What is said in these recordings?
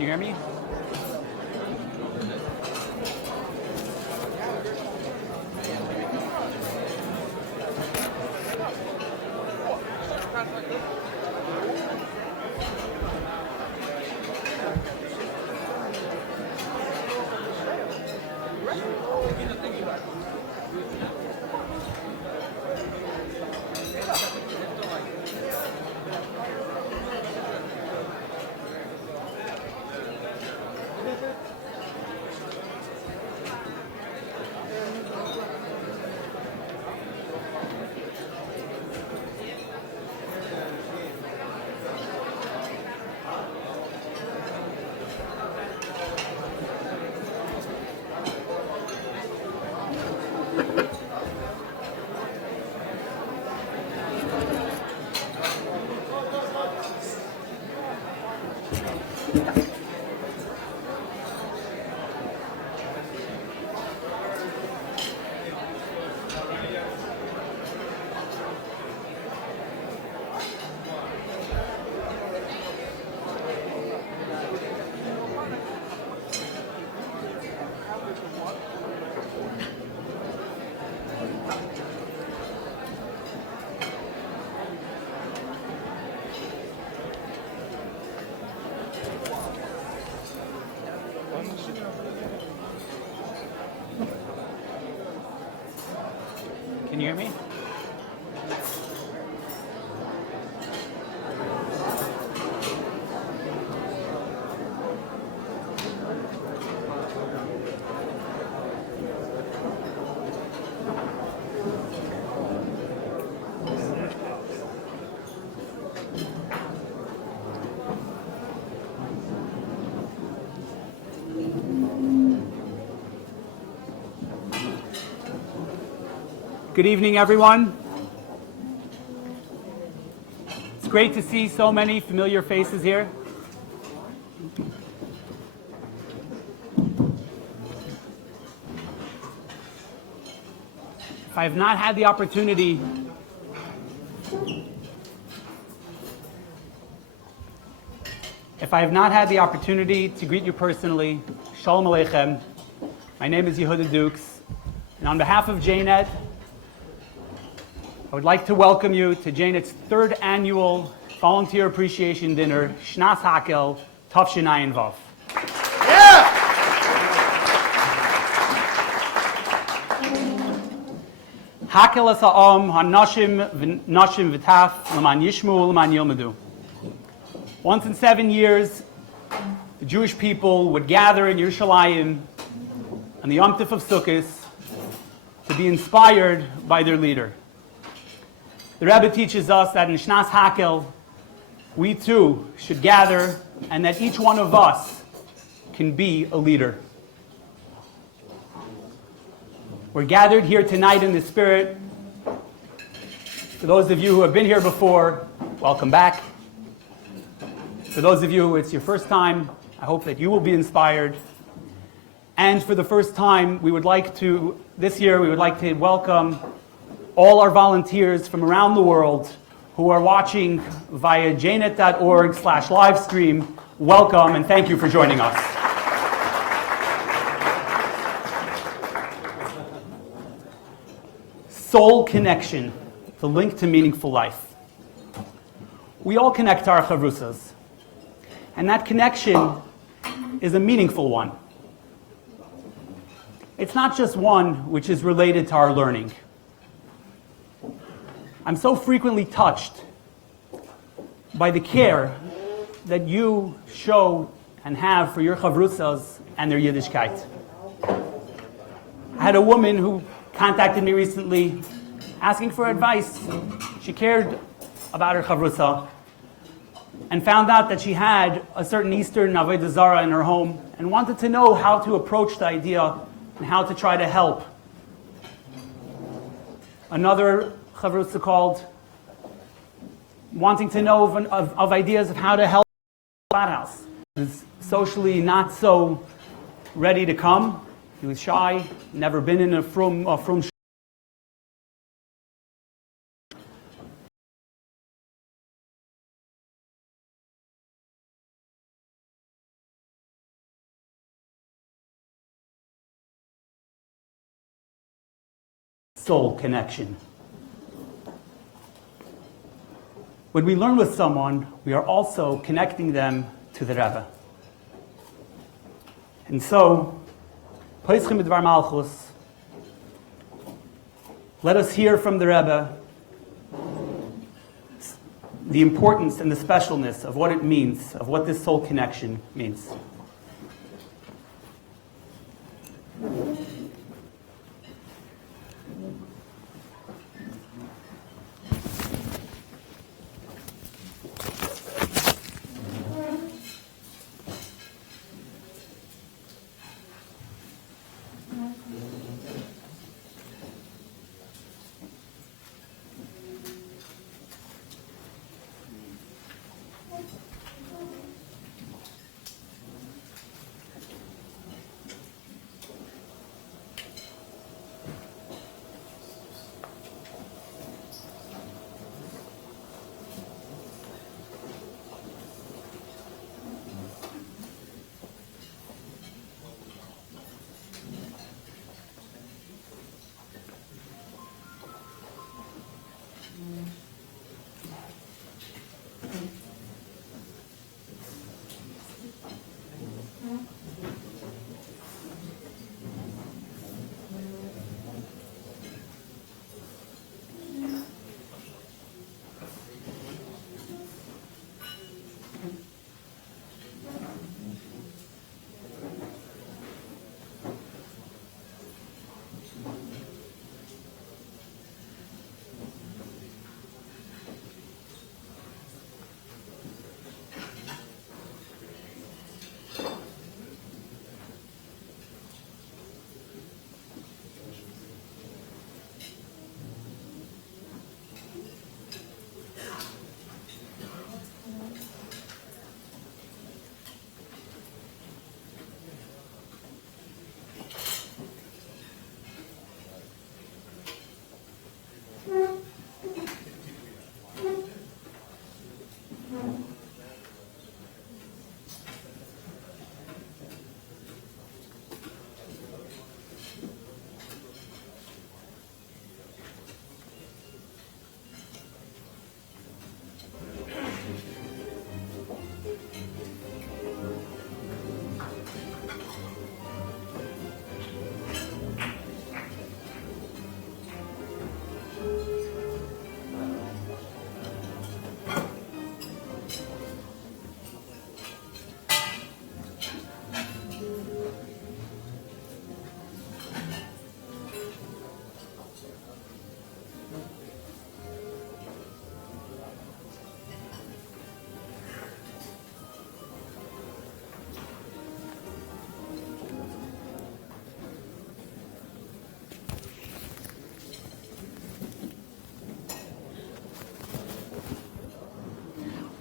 Can you hear me? Can you hear me? Good evening, everyone. It's great to see so many familiar faces here. If I have not had the opportunity to greet you personally, Shalom Aleichem. My name is Yehuda Dukes, and on behalf of JNet, I would like to welcome you to JNet's third annual Volunteer Appreciation Dinner, Shnas Hakel, Tafshin Ayin Vav. Hakel es ha'am ha'nashim v'nashim v'taf l'man yishmu l'man yilmedu. Once in 7 years, the Jewish people would gather in Yerushalayim on the Yom Tov of Sukkot to be inspired by their leader. The Rebbe teaches us that in Shnas Hakel, we too should gather and that each one of us can be a leader. We're gathered here tonight in the spirit. For those of you who have been here before, welcome back. For those of you who it's your first time, I hope that you will be inspired. And for the first time, this year we would like to welcome all our volunteers from around the world who are watching via jnet.org/livestream. Welcome and thank you for joining us. Soul connection, the link to meaningful life. We all connect to our chavrusas, and that connection is a meaningful one. It's not just one which is related to our learning. I'm so frequently touched by the care that you show and have for your chavrusas and their Yiddishkeit. I had a woman who contacted me recently asking for advice. She cared about her chavrusa and found out that she had a certain Eastern Avodah Zarah in her home and wanted to know how to approach the idea and how to try to help. Another chavrusa called, wanting to know of ideas of how to help the house. He was socially not so ready to come. He was shy, never been in a frum soul connection. When we learn with someone, we are also connecting them to the Rebbe. And so, Poischim B'dvar Malchus, let us hear from the Rebbe the importance and the specialness of what it means, of what this soul connection means.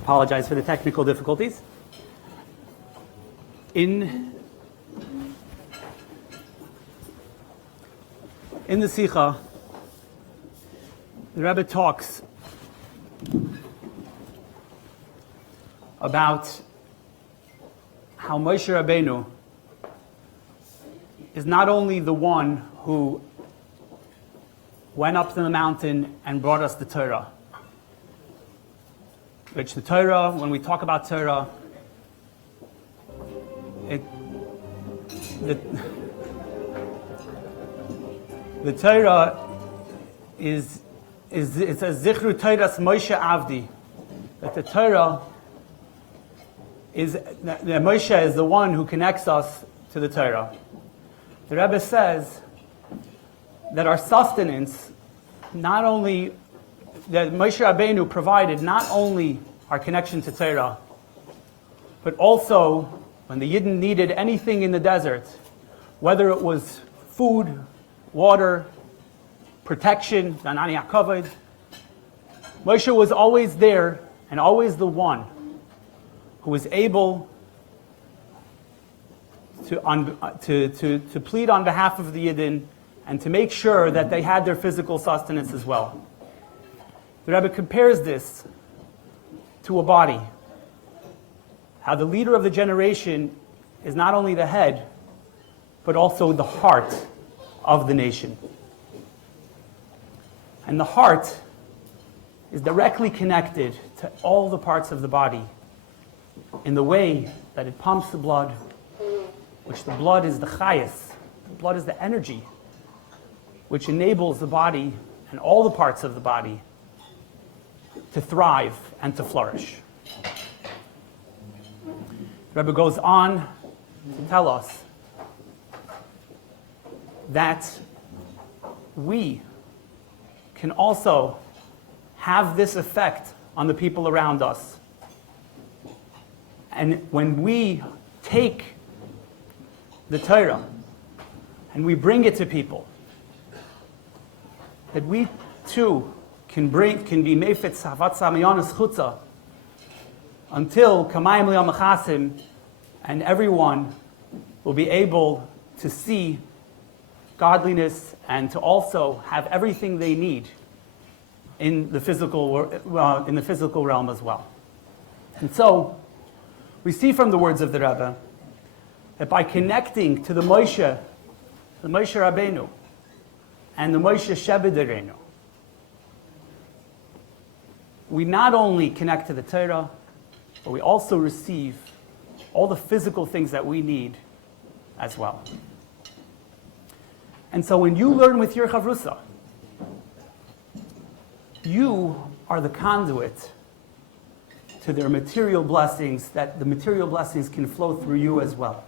Apologize for the technical difficulties. In the Sikha, the Rebbe talks about how Moshe Rabbeinu is not only the one who went up to the mountain and brought us the Torah, which the Torah, when we talk about Torah, the Torah is it's a Zichru Torahs Moshe Avdi, that the Torah is, that Moshe is the one who connects us to the Torah. The Rebbe says that our sustenance, not only that Moshe Rabbeinu provided not only our connection to Torah, but also when the Yidden needed anything in the desert, whether it was food, water, protection, Danani HaKavod, Moshe was always there and always the one who was able to plead on behalf of the Yidden and to make sure that they had their physical sustenance as well. The Rebbe compares this to a body. How the leader of the generation is not only the head, but also the heart of the nation. And the heart is directly connected to all the parts of the body in the way that it pumps the blood, which the blood is the chayas, the blood is the energy, which enables the body and all the parts of the body to thrive and to flourish. The Rebbe goes on to tell us that we can also have this effect on the people around us. And when we take the Torah and we bring it to people, that we too can be mefetz havat samayonis chutza until kamayim liyam achasim, and everyone will be able to see godliness and to also have everything they need in the physical realm as well. And so we see from the words of the Rebbe that by connecting to the Moshe Rabbeinu and the Moshe Shebederenu, we not only connect to the Torah, but we also receive all the physical things that we need as well. And so when you learn with your chavrusa, you are the conduit to their material blessings, that the material blessings can flow through you as well.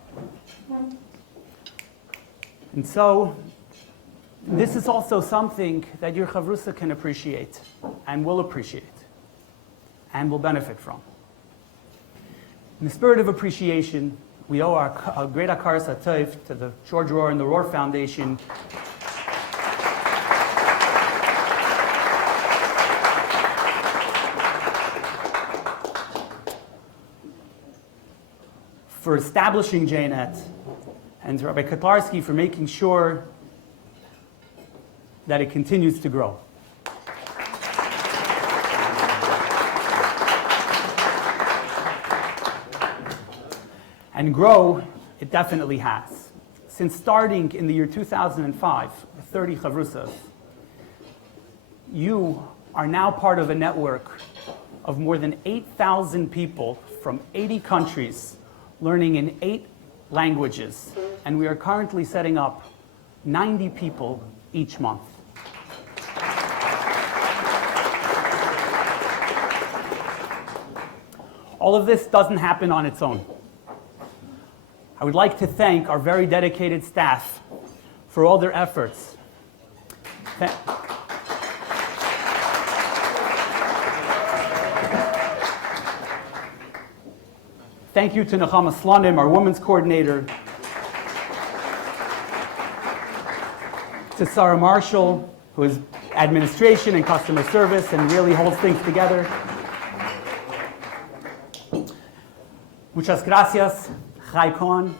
And so this is also something that your chavrusa can appreciate and will appreciate and will benefit from. In the spirit of appreciation, we owe our great Hakaras HaTov to the George Rohr and the Rohr Foundation for establishing JNet, and to Rabbi Kotlarski for making sure that it continues to grow. And grow, it definitely has. Since starting in the year 2005, with 30 chavrusas, you are now part of a network of more than 8,000 people from 80 countries learning in 8 languages. And we are currently setting up 90 people each month. All of this doesn't happen on its own. I would like to thank our very dedicated staff for all their efforts. Thank you to Nechama Slonim, our women's coordinator, to Sarah Marshall, who is administration and customer service and really holds things together. Muchas gracias, Chai Cohen,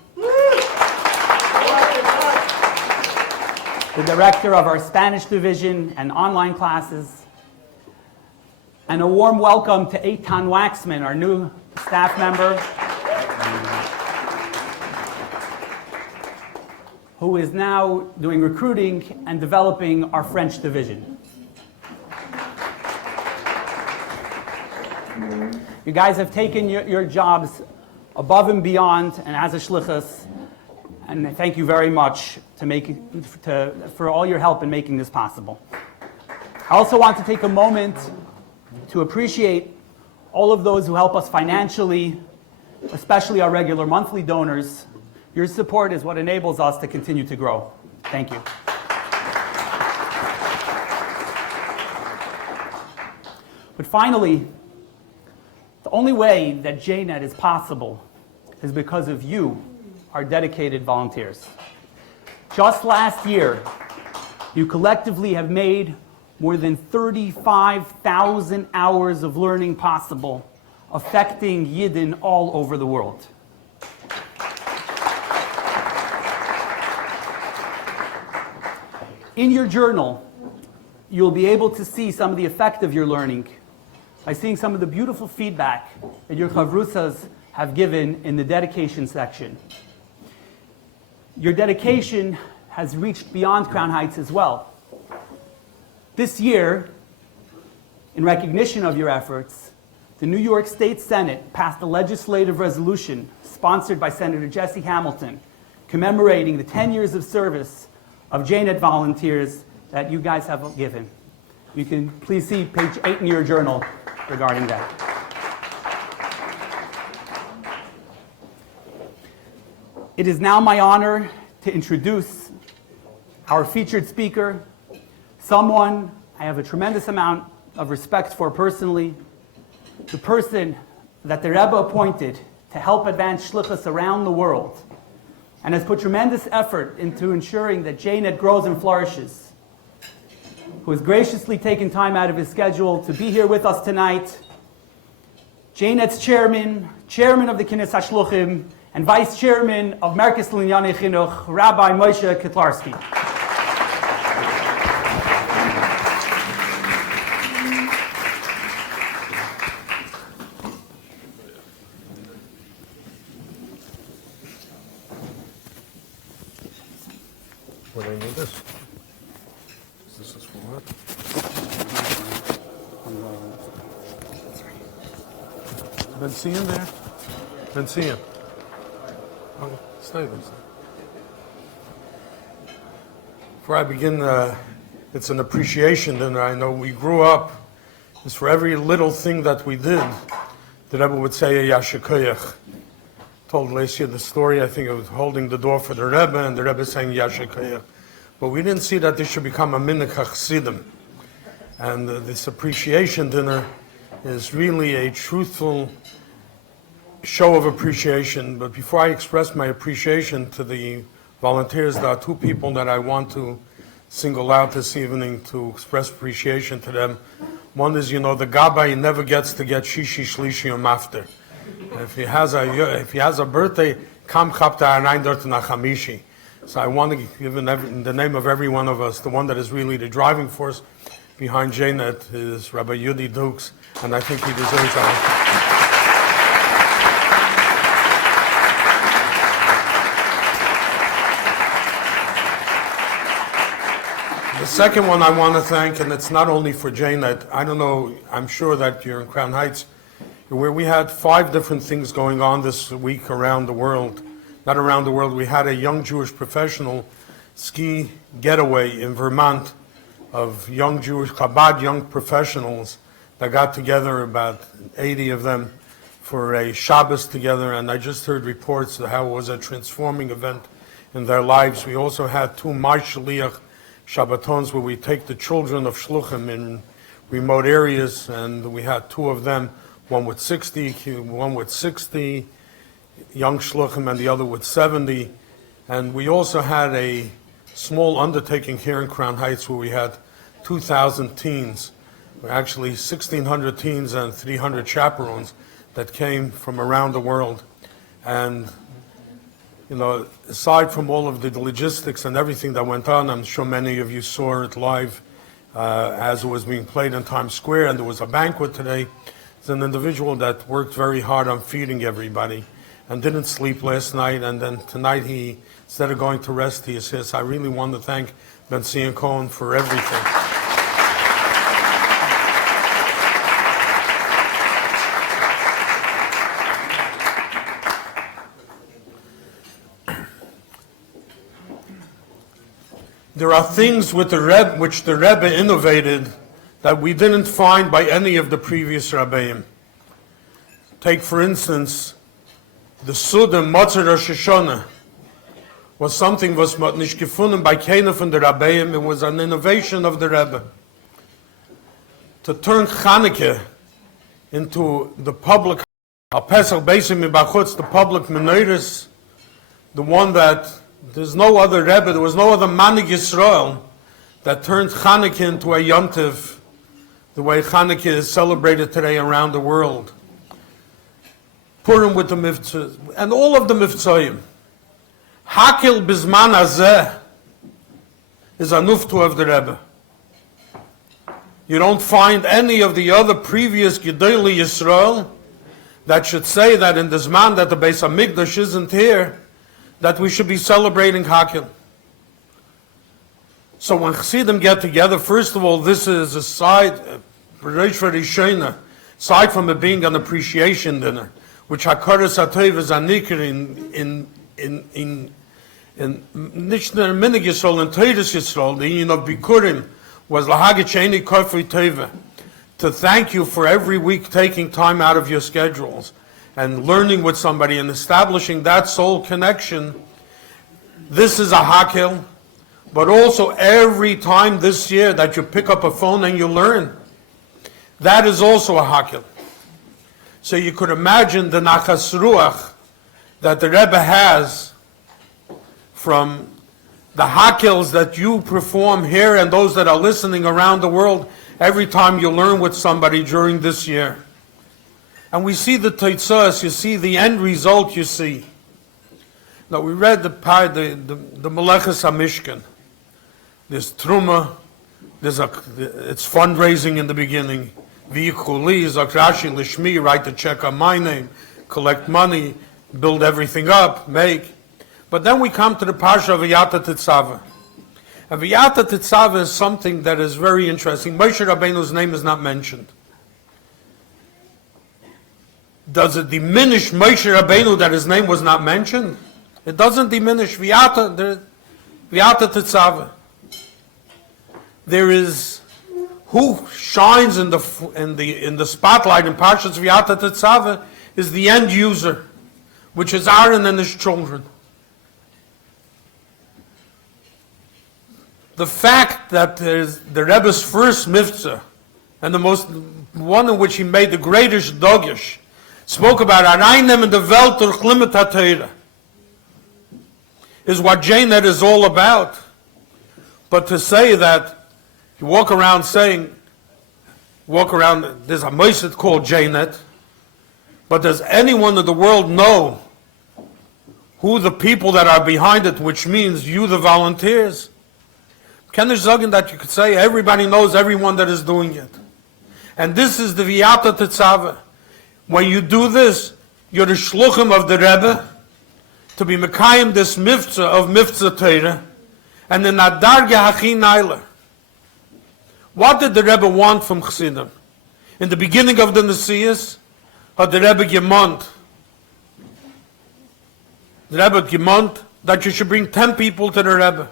the director of our Spanish division and online classes. And a warm welcome to Eitan Waxman, our new staff member, who is now doing recruiting and developing our French division. You guys have taken your jobs above and beyond and as a shlichus, and thank you very much for all your help in making this possible. I also want to take a moment to appreciate all of those who help us financially, especially our regular monthly donors. Your support is what enables us to continue to grow. Thank you. But finally, the only way that JNet is possible is because of you, our dedicated volunteers. Just last year, you collectively have made more than 35,000 hours of learning possible, affecting Yidden all over the world. In your journal, you'll be able to see some of the effect of your learning by seeing some of the beautiful feedback that your chavrusas have given in the dedication section. Your dedication has reached beyond Crown Heights as well. This year, in recognition of your efforts, the New York State Senate passed a legislative resolution sponsored by Senator Jesse Hamilton, commemorating the 10 years of service of JNet volunteers that you guys have given. You can please see page 8 in your journal regarding that. It is now my honor to introduce our featured speaker, someone I have a tremendous amount of respect for personally, the person that the Rebbe appointed to help advance shlichus around the world, and has put tremendous effort into ensuring that JNet grows and flourishes, who has graciously taken time out of his schedule to be here with us tonight, JNet's chairman of the Kines HaShluchim, and vice chairman of Merkez L'Inyanei Chinuch, Rabbi Moshe Ketlarski. What do I need this? This is for what? Benzene there? Benzene. Oh, stay there. Before I begin, it's an appreciation dinner. I know we grew up, just for every little thing that we did, the Rebbe would say, Yashikoyach. Told last year the story, I think it was holding the door for the Rebbe, and the Rebbe saying Yashikoyach. But we didn't see that this should become a minhag chassidim. And this appreciation dinner is really a truthful show of appreciation. But before I express my appreciation to the volunteers, there are two people that I want to single out this evening to express appreciation to them. One is, the Gabbai never gets to get Shishi, Shlishi, or Mafter. If he has a birthday, Kam Chapta Arain Dort Nachamishi. So I want to give in the name of every one of us, the one that is really the driving force behind JNet is Rabbi Yudi Dukes, and I think he deserves that. The second one I want to thank, and it's not only for JNet, I don't know, I'm sure that you're in Crown Heights, where we had 5 different things going on this week around the world. Not around the world, we had a young Jewish professional ski getaway in Vermont of young Jewish, Chabad young professionals that got together, about 80 of them, for a Shabbos together, and I just heard reports of how it was a transforming event in their lives. We also had 2 Mai Shaliach Shabbatons where we take the children of Shluchim in remote areas, and we had 2 of them, one with 60 young shluchim and the other with 70. And we also had a small undertaking here in Crown Heights where we had 2,000 teens, actually 1,600 teens and 300 chaperones that came from around the world. And aside from all of the logistics and everything that went on, I'm sure many of you saw it live as it was being played in Times Square, and there was a banquet today. There's an individual that worked very hard on feeding everybody and didn't sleep last night, and then tonight he, instead of going to rest, he says, I really want to thank Benzene Cohen for everything. There are things with the Rebbe, which the Rebbe innovated that we didn't find by any of the previous Rabbeim. Take, for instance, the Suda Motzei Rosh Hashanah was something was not gefunden by keiner von der Rabbeim. It was an innovation of the Rebbe. To turn Chanukah into the public, Al Pesach Beisim Mibachutz, the public menorahs, the one that there's no other Rebbe, there was no other Manig Yisrael that turned Chanukah into a Yom Tov, the way Chanukah is celebrated today around the world. Purim with the Mitzvah, and all of the Mitzvahim. Hakil Bizman Hazeh is a nuftu of the Rebbe. You don't find any of the other previous Gedolei Yisrael that should say that in this man that the Beis HaMikdash isn't here, that we should be celebrating Hakil. So when Chassidim get together, first of all, this is a side, aside from it being an appreciation dinner, which Hakaras HaTov is anikir in nicht nur Minig Yisrael and Teres Yisrael, the union of Bikurim was Lahagacheni Kofri Teva, to thank you for every week taking time out of your schedules and learning with somebody and establishing that soul connection. This is a hakel, but also every time this year that you pick up a phone and you learn, that is also a hakel. So you could imagine the nachas ruach that the Rebbe has from the hakels that you perform here and those that are listening around the world every time you learn with somebody during this year. And we see the teitzas, you see the end result, you see. Now we read the Meleches HaMishkan. There's Truma, it's fundraising in the beginning. V'yichuli, Zakrashi, Lishmi, write the check on my name, collect money, build everything up, make. But then we come to the Parsha of V'yata Tetzaveh. And V'yata Tetzaveh is something that is very interesting. Moshe Rabbeinu's name is not mentioned. Does it diminish Moshe Rabbeinu that his name was not mentioned? It doesn't diminish V'yata Tetzaveh. There is who shines in the spotlight in Parshas V'yata Tetzaveh is the end user, which is Aaron and his children. The fact that there's the Rebbe's first mitzvah, and the one in which he made the greatest dogish, spoke about Arainem and the Welt durch Limit HaTeira, is what JNet is all about. But to say that you walk around, there's a moiset called JNet, but does anyone in the world know who the people that are behind it, which means you, the volunteers? Can there sagen that you could say everybody knows everyone that is doing it? And this is the V'yata Tetzaveh. When you do this, you're the shluchim of the Rebbe to be mekayim this mitzvah of mitzvah Torah, and the nadarge hachi nailer. What did the Rebbe want from Chassidim? In the beginning of the Nesias, had the Rebbe gemont. The Rebbe gemont that you should bring 10 people to the Rebbe.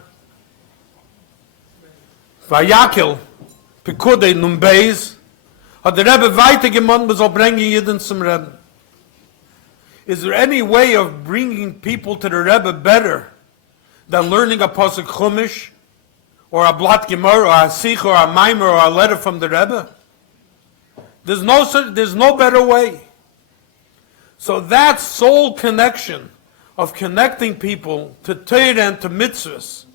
Vayakel, Pekude, Numbeis, had the Rebbe weiter gemont, was all bringing Yidden zum Rebbe. Is there any way of bringing people to the Rebbe better than learning a Pasuk Chumash, or a Blat Gemara, or a Sikh, or a Maimer, or a letter from the Rebbe? There's no better way. So that soul connection of connecting people to Torah and to mitzvahs,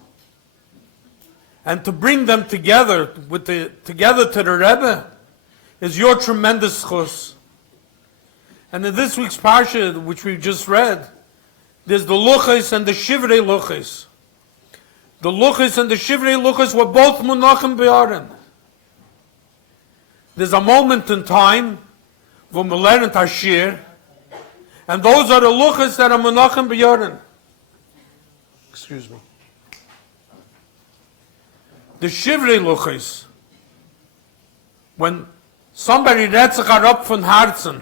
and to bring them together to the Rebbe, is your tremendous chus. And in this week's parsha, which we just read, there's the luchos and the shivrei luchos. The luchos and the shivrei luchos were both munachim be'aron. There's a moment in time when we learn Tashir, and those are the luchos that are munachim be'aron. Excuse me. The shivrei luchos, when somebody retzach up von Herzen,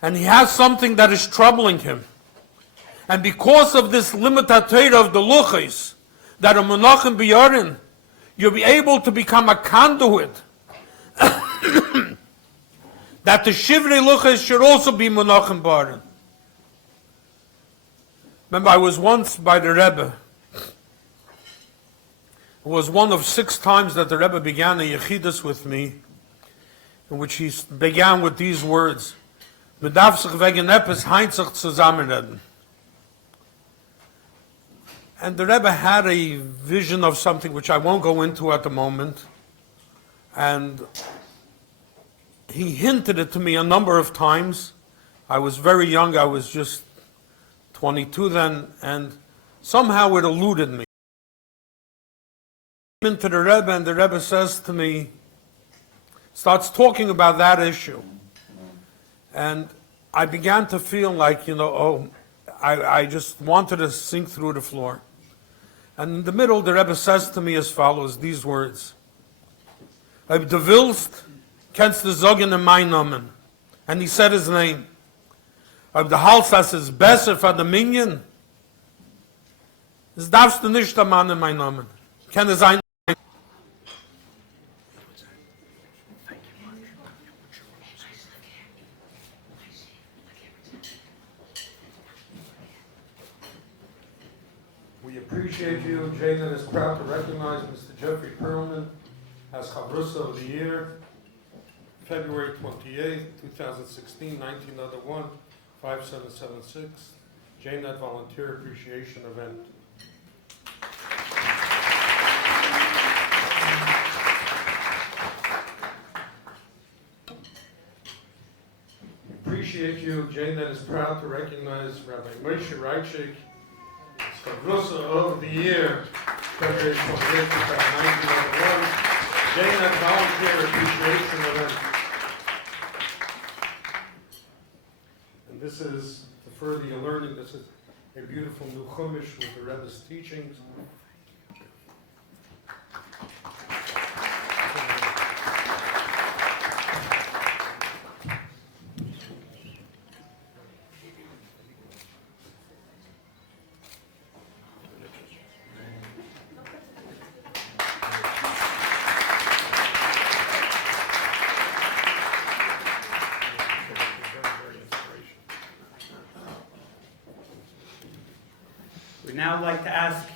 and he has something that is troubling him, and because of this limitatera of the luchos that are munachim be'aron, you'll be able to become a conduit that the shivrei luchos should also be munachim be'aron. Remember, I was once by the Rebbe. It was one of 6 times that the Rebbe began a yechidus with me, in which he began with these words: "Man darf sich wegen etwas heinzig zusammenreden." And the Rebbe had a vision of something which I won't go into at the moment, and he hinted it to me a number of times. I was very young, I was just 22 then, and somehow it eluded me. Into the Rebbe, and the Rebbe says to me, starts talking about that issue, and I began to feel like, I just wanted to sink through the floor. And in the middle, the Rebbe says to me as follows, these words. Ob du willst, kennst du sagen in mein Namen. And he said his name. Ob du halst, dass es besser für den Minion, das darfst du nicht am Mann in mein Namen. Kann es sein. We appreciate you. JNet is proud to recognize Mr. Jeffrey Perlman as Chavrusa of the Year, February 28, 2016, 1901, 5776, JNet Volunteer Appreciation Event. We appreciate you. JNet is proud to recognize Rabbi Moshe Reichik as Chavrusa of the Year, February 28, 1901, JNet Volunteer Appreciation Event. And this is, to further your learning, this is a beautiful new Chumash with the Rebbe's teachings. We'd now like to ask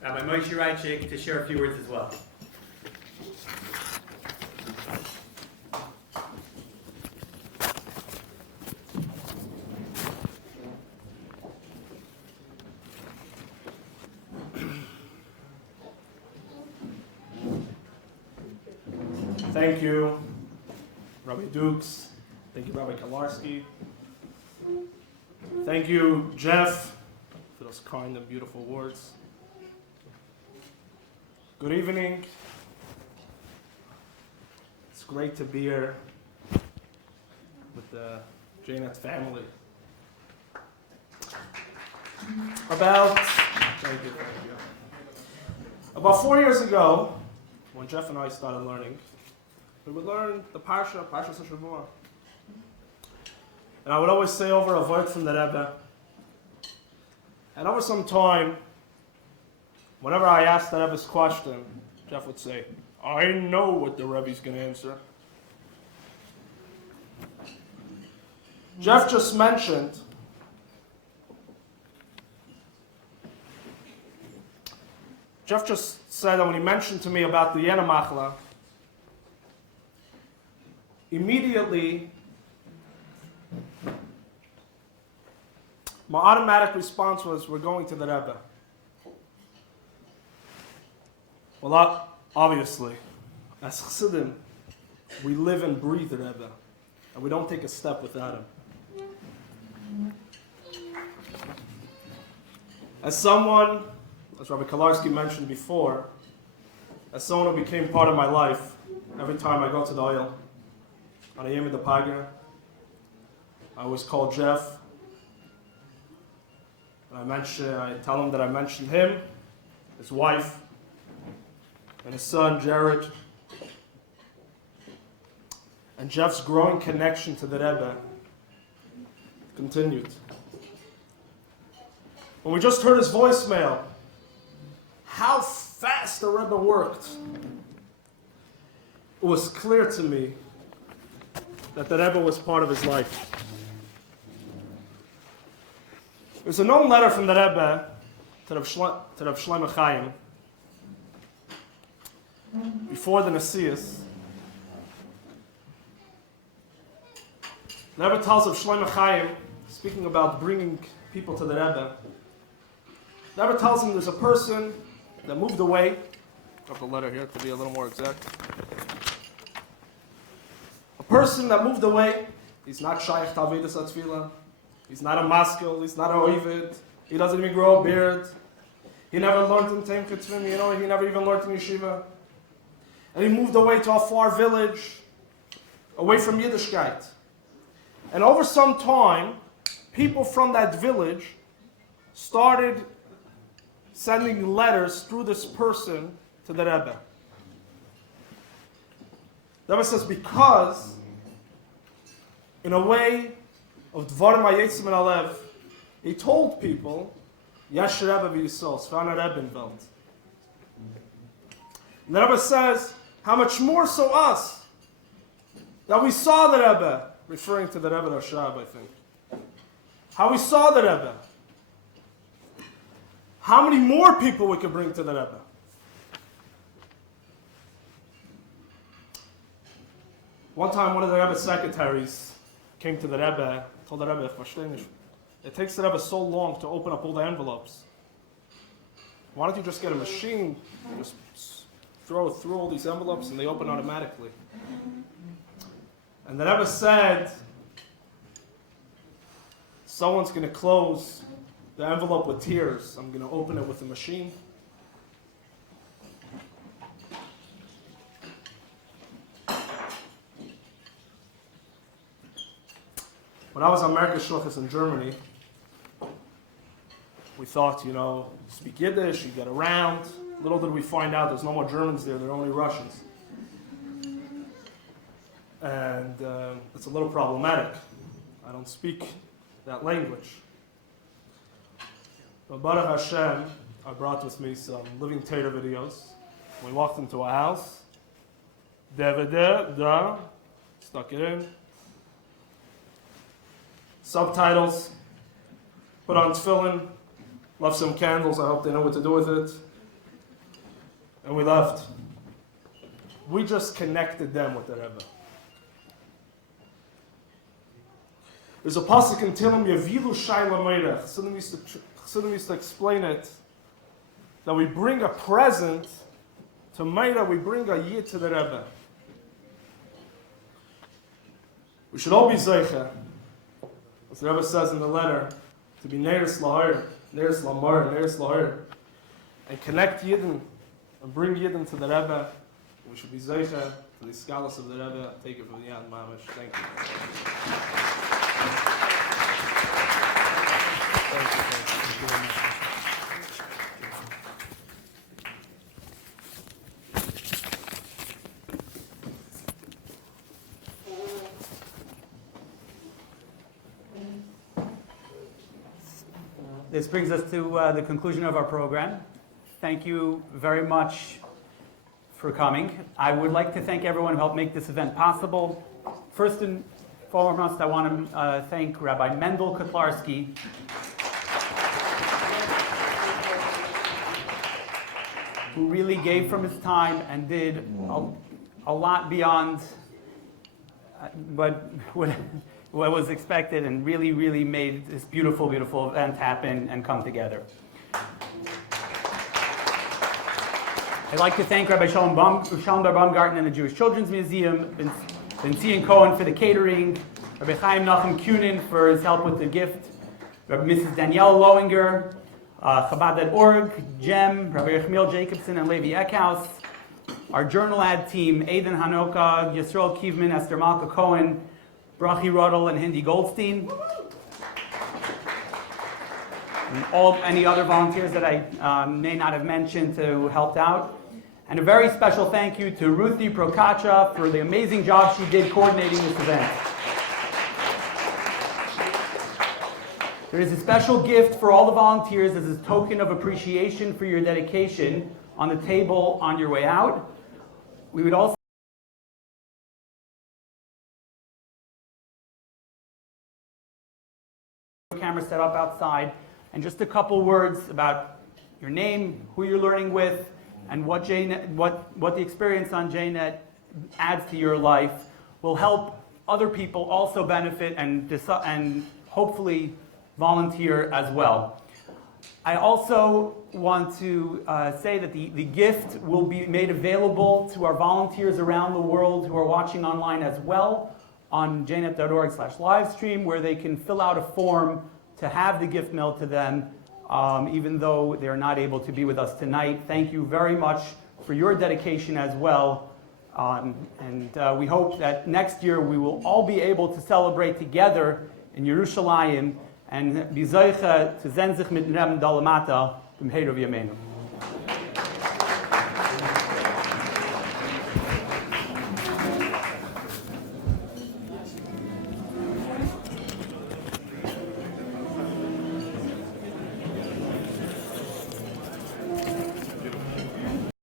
Rabbi Moshe Reichik to share a few words as well. Thank you, Rabbi Dukes. Thank you, Rabbi Kolarski. Thank you, Jeff, for those kind and beautiful words. Good evening. It's great to be here with the JNet family. Thank you. About 4 years ago, when Jeff and I started learning, we would learn the Parsha Shavua. And I would always say over a word from the Rebbe. And over some time, whenever I asked the Rebbe's question, Jeff would say, I know what the Rebbe's going to answer. Jeff just mentioned said that when he mentioned to me about the Yena Machla, immediately my automatic response was, we're going to the Rebbe. Well, obviously, as Chassidim, we live and breathe the Rebbe, and we don't take a step without him. As someone, as Rabbi Kolarski mentioned before, as someone who became part of my life, every time I go to the oil, on a Yom Paga, I always call Jeff, and I tell him that I mentioned him, his wife, and his son, Jared. And Jeff's growing connection to the Rebbe continued. When we just heard his voicemail, how fast the Rebbe worked, it was clear to me that the Rebbe was part of his life. There's a known letter from the Rebbe to Rav Shlomo Chaim before the Nesius. The Rebbe tells of Shlomo Chaim, speaking about bringing people to the Rebbe. The Rebbe tells him there's a person that moved away. Drop the letter here to be a little more exact. A person that moved away, he's not Shaykh Tavidas Atfila, he's not a maskil, he's not a oivid, he doesn't even grow a beard, he never learned in Teim Kitzvim, he never even learned in yeshiva. And he moved away to a far village, away from Yiddishkeit. And over some time, people from that village started sending letters through this person to the Rebbe. The Rebbe says, because, in a way of Dvarim HaYetzim and Alev, he told people, Yesh Rebbe v'Yisrael, Svan Rebbe in Welt. And the Rebbe says, how much more so us, that we saw the Rebbe, referring to the Rebbe Rashab, I think. How we saw the Rebbe. How many more people we could bring to the Rebbe. One time, one of the Rebbe's secretaries came to the Rebbe, told the Rebbe, it takes the Rebbe so long to open up all the envelopes. Why don't you just get a machine, just throw it through all these envelopes, and they open automatically. And the Rebbe said, someone's going to close the envelope with tears. I'm going to open it with a machine. When I was on America's Shluchas in Germany, we thought, you speak Yiddish, you get around. Little did we find out there's no more Germans there, there are only Russians. And it's a little problematic. I don't speak that language. But Baruch Hashem, I brought with me some Living Torah videos. We walked into a house. DVD, stuck it in. Subtitles. Put on tefillin. Left some candles. I hope they know what to do with it. And we left. We just connected them with the Rebbe. There's a pasuk in Tehillim, Yavilu Shai Lameirech. Chassidim used to explain it, that we bring a present to Meirah, we bring a Yid to the Rebbe. We should all be Zeicha, as the Rebbe says in the letter, to be Neiris Lahir, Neiris Lamar, Neiris Lahir, and connect Yidden, and bring Yidden to the Rebbe. We should be Zeicha to the scholars of the Rebbe. Take it from the Yad Mamish. Thank you. This brings us to the conclusion of our program. Thank you very much for coming. I would like to thank everyone who helped make this event possible. First and foremost, I want to thank Rabbi Mendel Kotlarski, who really gave from his time and did a lot beyond what was expected, and really, really made this beautiful, beautiful event happen and come together. I'd like to thank Rabbi Shalom Bar Baumgarten and the Jewish Children's Museum, Ben Zion Cohen for the catering, Rabbi Chaim Nachum Kunin for his help with the gift, Rabbi Mrs. Danielle Lowinger, Chabad.org, Jem, Rabbi Yechmiel Jacobson and Levi Eckhouse, our journal ad team, Aidan Hanoka, Yisrael Kievman, Esther Malka Cohen, Brachi Ruddle and Hindi Goldstein, and any other volunteers that I may not have mentioned who helped out. And a very special thank you to Ruthie Prokacha for the amazing job she did coordinating this event. There is a special gift for all the volunteers as a token of appreciation for your dedication on the table on your way out. We would also camera set up outside, and just a couple words about your name, who you're learning with, and what the experience on JNet adds to your life will help other people also benefit and hopefully volunteer as well. I also want to say that the gift will be made available to our volunteers around the world who are watching online as well on jnet.org/livestream, where they can fill out a form to have the gift mailed to them, even though they're not able to be with us tonight. Thank you very much for your dedication as well. We hope that next year we will all be able to celebrate together in Yerushalayim and be zeicha to zen sich mit Rem dalamata B'mheirav Yameinu.